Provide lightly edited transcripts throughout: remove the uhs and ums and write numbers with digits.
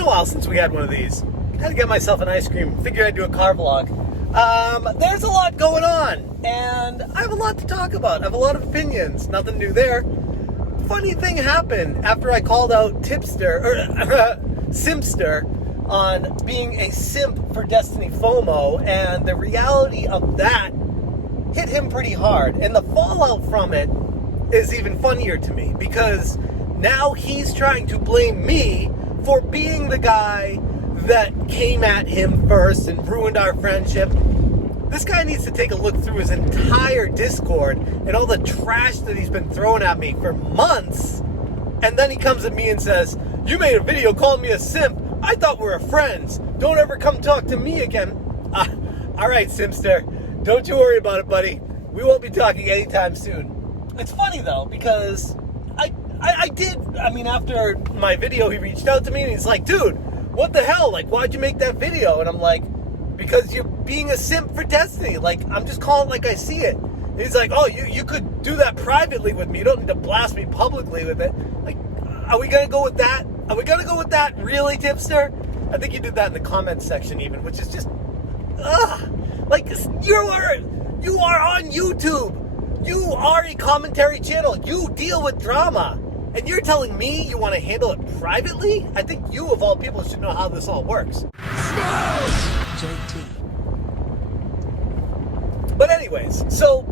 been a while since we had one of these. Had to get myself an ice cream. Figured I'd do a car vlog. There's a lot going on, and I have a lot to talk about. I have a lot of opinions. Nothing new there. Funny thing happened after I called out Tipster, or Simpster, on being a simp for Destiny Fomo, and the reality of that hit him pretty hard. And the fallout from it is even funnier to me, because now he's trying to blame me for being the guy that came at him first and ruined our friendship. This guy needs to take a look through his entire Discord and all the trash that he's been throwing at me for months. And then he comes at me and says, "You made a video calling me a simp. I thought we were friends. Don't ever come talk to me again." All right, Simpster. Don't you worry about it, buddy. We won't be talking anytime soon. It's funny, though, because after my video, he reached out to me and he's like, "Dude, what the hell? Like, why'd you make that video?" And I'm like, "Because you're being a simp for Destiny. Like, I'm just calling it like I see it." And he's like, "Oh, you could do that privately with me. You don't need to blast me publicly with it." Like, are we going to go with that? Are we going to go with that? Really, Tipster? I think you did that in the comments section even, which is just, like, you are on YouTube. You are a commentary channel. You deal with drama. And you're telling me you want to handle it privately? I think you, of all people, should know how this all works. JT. But anyways, so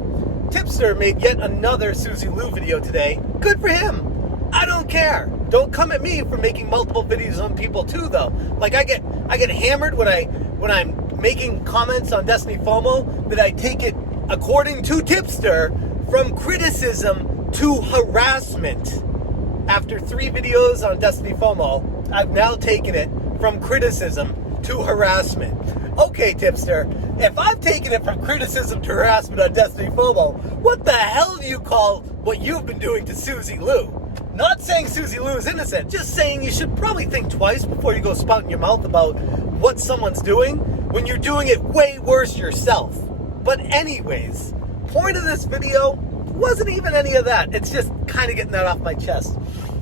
Tipster made yet another Suzy Lu video today. Good for him. I don't care. Don't come at me for making multiple videos on people too, though. Like, I get hammered when I'm making comments on Destiny Fomo that I take it, according to Tipster, from criticism to harassment. After 3 videos on Destiny Fomo, I've now taken it from criticism to harassment. Okay, Tipster, if I've taken it from criticism to harassment on Destiny Fomo, what the hell do you call what you've been doing to Suzy Lu? Not saying Suzy Lu is innocent, just saying you should probably think twice before you go spouting your mouth about what someone's doing when you're doing it way worse yourself. But anyways, point of this video wasn't even any of that. It's just kind of getting that off my chest.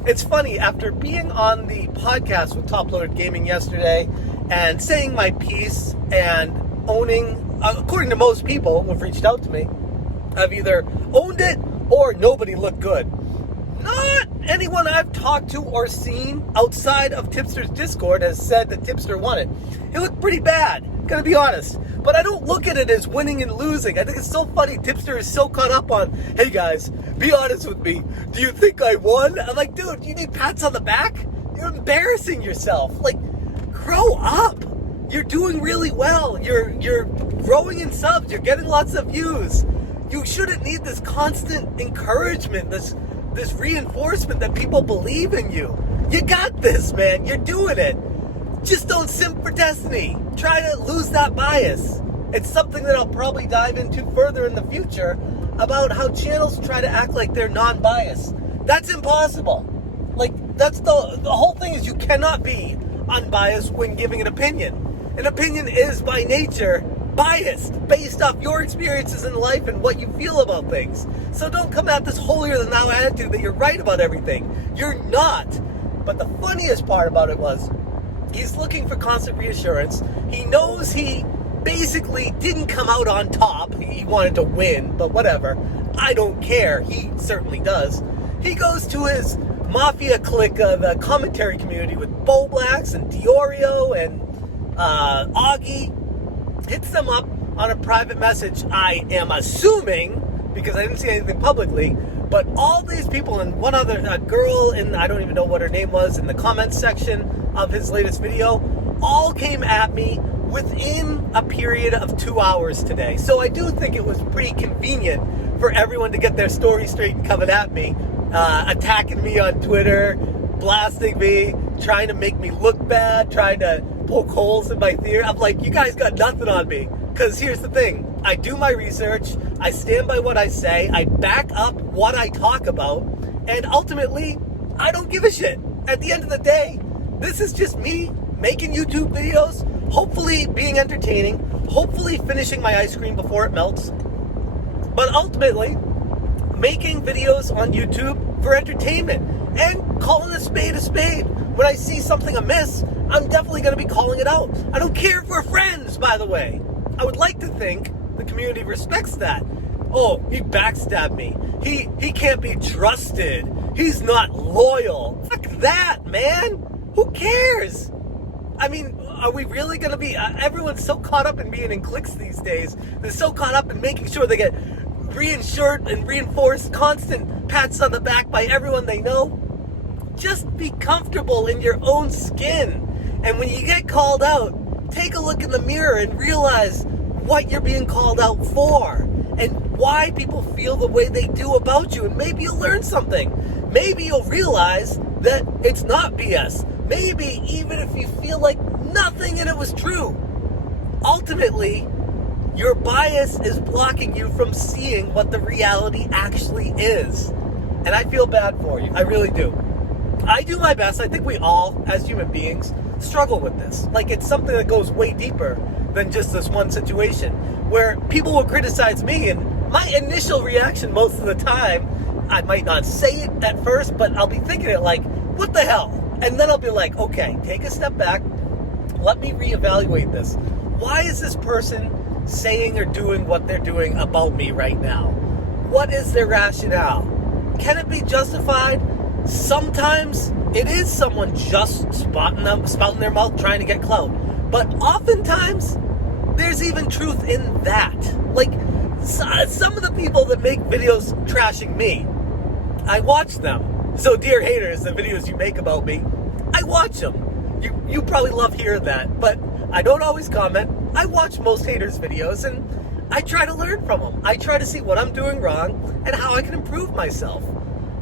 It's funny, after being on the podcast with Top Loaded Gaming yesterday and saying my piece and owning, according to most people who've reached out to me, I've either owned it or nobody looked good. Not anyone I've talked to or seen outside of Tipster's Discord has said that Tipster won it. It looked pretty bad, gonna be honest. But I don't look at it as winning and losing. I think it's so funny. Tipster is so caught up on, "Hey guys, be honest with me. Do you think I won?" I'm like, dude, you need pats on the back? You're embarrassing yourself. Like, grow up. You're doing really well. You're growing in subs. You're getting lots of views. You shouldn't need this constant encouragement, this reinforcement that people believe in you. You got this, man. You're doing it. Just don't simp for Destiny. Try to lose that bias. It's something that I'll probably dive into further in the future about how channels try to act like they're non-biased. That's impossible. Like, that's the whole thing is you cannot be unbiased when giving an opinion. An opinion is by nature biased based off your experiences in life and what you feel about things. So don't come at this holier than thou attitude that you're right about everything. You're not. But the funniest part about it was he's looking for constant reassurance. He knows he basically didn't come out on top. He wanted to win, but whatever. I don't care. He certainly does. He goes to his mafia clique, the commentary community with Bowblax and Diorio and Augie. Hits them up on a private message, I am assuming, because I didn't see anything publicly, but all these people and one other girl, and I don't even know what her name was, in the comments section of his latest video, all came at me within a period of 2 hours today. So I do think it was pretty convenient for everyone to get their story straight and coming at me, attacking me on Twitter, blasting me, trying to make me look bad, trying to poke holes in my theory. I'm like, you guys got nothing on me. Because here's the thing. I do my research. I stand by what I say. I back up what I talk about. And ultimately, I don't give a shit. At the end of the day, this is just me making YouTube videos, hopefully being entertaining, hopefully finishing my ice cream before it melts. But ultimately, making videos on YouTube for entertainment and calling a spade a spade. When I see something amiss, I'm definitely going to be calling it out. I don't care if we're friends, by the way. I would like to think the community respects that. Oh, he backstabbed me. He can't be trusted. He's not loyal. Fuck that, man. Who cares? I mean, are we really going to be... everyone's so caught up in being in cliques these days. They're so caught up in making sure they get reinsured and reinforced constant pats on the back by everyone they know. Just be comfortable in your own skin. And when you get called out, take a look in the mirror and realize what you're being called out for and why people feel the way they do about you. And maybe you'll learn something. Maybe you'll realize that it's not BS. Maybe even if you feel like nothing in it was true, ultimately, your bias is blocking you from seeing what the reality actually is. And I feel bad for you. I really do. I do my best. I think we all, as human beings, struggle with this. Like, it's something that goes way deeper than just this one situation, where people will criticize me, and my initial reaction most of the time, I might not say it at first, but I'll be thinking it like, what the hell? And then I'll be like, okay, take a step back. Let me reevaluate this. Why is this person saying or doing what they're doing about me right now? What is their rationale? Can it be justified? Sometimes it is someone just spouting their mouth trying to get clout. But oftentimes, there's even truth in that. Like, some of the people that make videos trashing me, I watch them. So, dear haters, the videos you make about me, I watch them. You probably love hearing that, but I don't always comment. I watch most haters' videos, and I try to learn from them. I try to see what I'm doing wrong and how I can improve myself.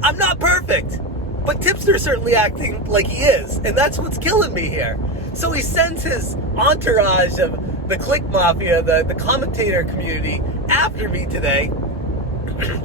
I'm not perfect, but Tipster's certainly acting like he is, and that's what's killing me here. So he sends his entourage of the click mafia, the commentator community, after me today,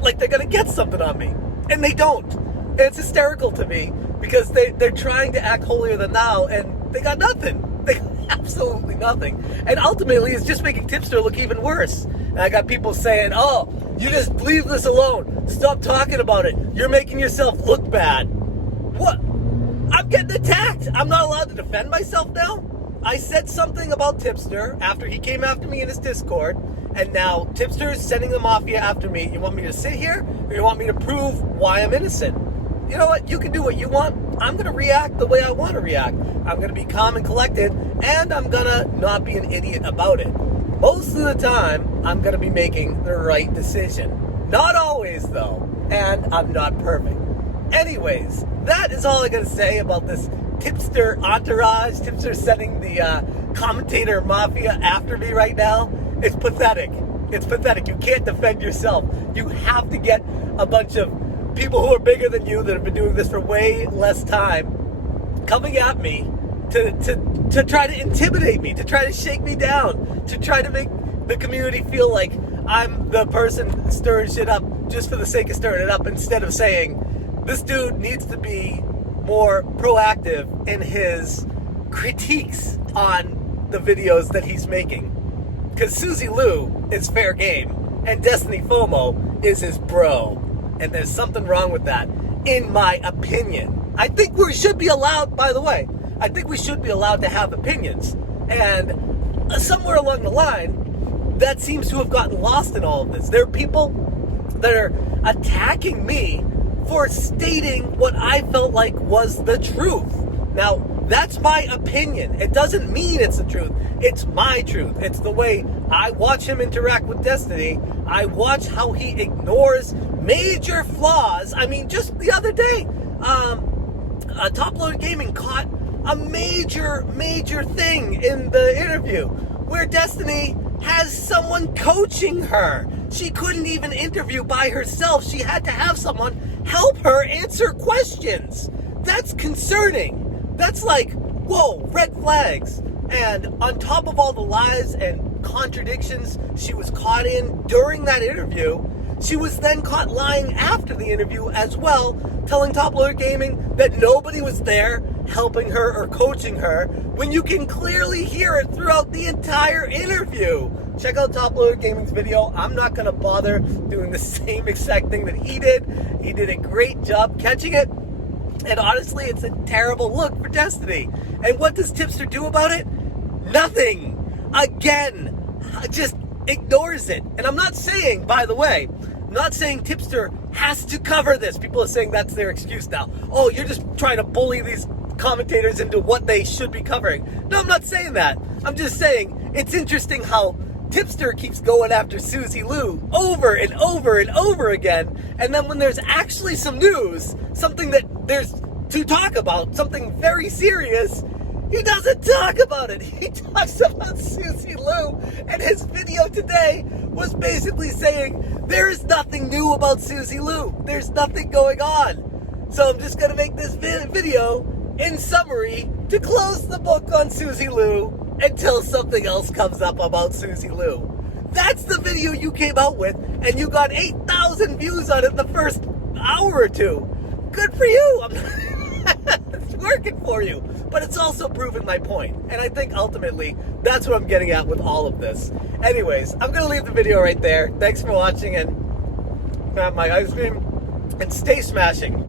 like they're gonna get something on me, and they don't. And it's hysterical to me because they're trying to act holier than thou, and they got nothing. They got absolutely nothing. And ultimately, it's just making Tipster look even worse. And I got people saying, oh, you just leave this alone. Stop talking about it. You're making yourself look bad. What? I'm getting attacked. I'm not allowed to defend myself now? I said something about Tipster after he came after me in his Discord, and now Tipster is sending the mafia after me. You want me to sit here, or you want me to prove why I'm innocent? You know what? You can do what you want. I'm going to react the way I want to react. I'm going to be calm and collected, and I'm going to not be an idiot about it. Most of the time, I'm going to be making the right decision. Not always, though, and I'm not perfect. Anyways, that is all I got to say about this Tipster entourage. Tipster sending the commentator mafia after me right now. It's pathetic. It's pathetic. You can't defend yourself. You have to get a bunch of people who are bigger than you that have been doing this for way less time coming at me to try to intimidate me, to try to shake me down, to try to make the community feel like I'm the person stirring shit up just for the sake of stirring it up, instead of saying this dude needs to be more proactive in his critiques on the videos that he's making. Because Suzy Lu is fair game, and Destiny Fomo is his bro. And there's something wrong with that, in my opinion. I think we should be allowed, by the way, I think we should be allowed to have opinions. And somewhere along the line, that seems to have gotten lost in all of this. There are people that are attacking me for stating what I felt like was the truth. Now, that's my opinion. It doesn't mean it's the truth. It's my truth. It's the way I watch him interact with Destiny. I watch how he ignores major flaws. I mean, just the other day, Top Loaded Gaming caught a major thing in the interview where Destiny has someone coaching her. She couldn't even interview by herself. She had to have someone help her answer questions. That's concerning. That's like, whoa, red flags. And on top of all the lies and contradictions she was caught in during that interview, she was then caught lying after the interview as well, telling Top Loader Gaming that nobody was there helping her or coaching her, when you can clearly hear it throughout the entire interview. Check out Top Loader Gaming's video. I'm not going to bother doing the same exact thing that he did. He did a great job catching it. And honestly, it's a terrible look for Destiny. And what does Tipster do about it? Nothing. Again, just ignores it. And I'm not saying, by the way, I'm not saying Tipster has to cover this. People are saying that's their excuse now. Oh, you're just trying to bully these commentators into what they should be covering. No, I'm not saying that. I'm just saying it's interesting how Tipster keeps going after Suzy Lu over and over and over again, and then when there's actually some news, something that there's to talk about, something very serious, he doesn't talk about it. He talks about Suzy Lu, and his video today was basically saying there is nothing new about Suzy Lu. There's nothing going on. So I'm just going to make this video in summary to close the book on Suzy Lu until something else comes up about Suzy Lu. That's the video you came out with, and you got 8,000 views on it the first hour or two. Good for you. It's working for you. But it's also proving my point. And I think ultimately that's what I'm getting at with all of this. Anyways, I'm going to leave the video right there. Thanks for watching, and have my ice cream, and stay smashing.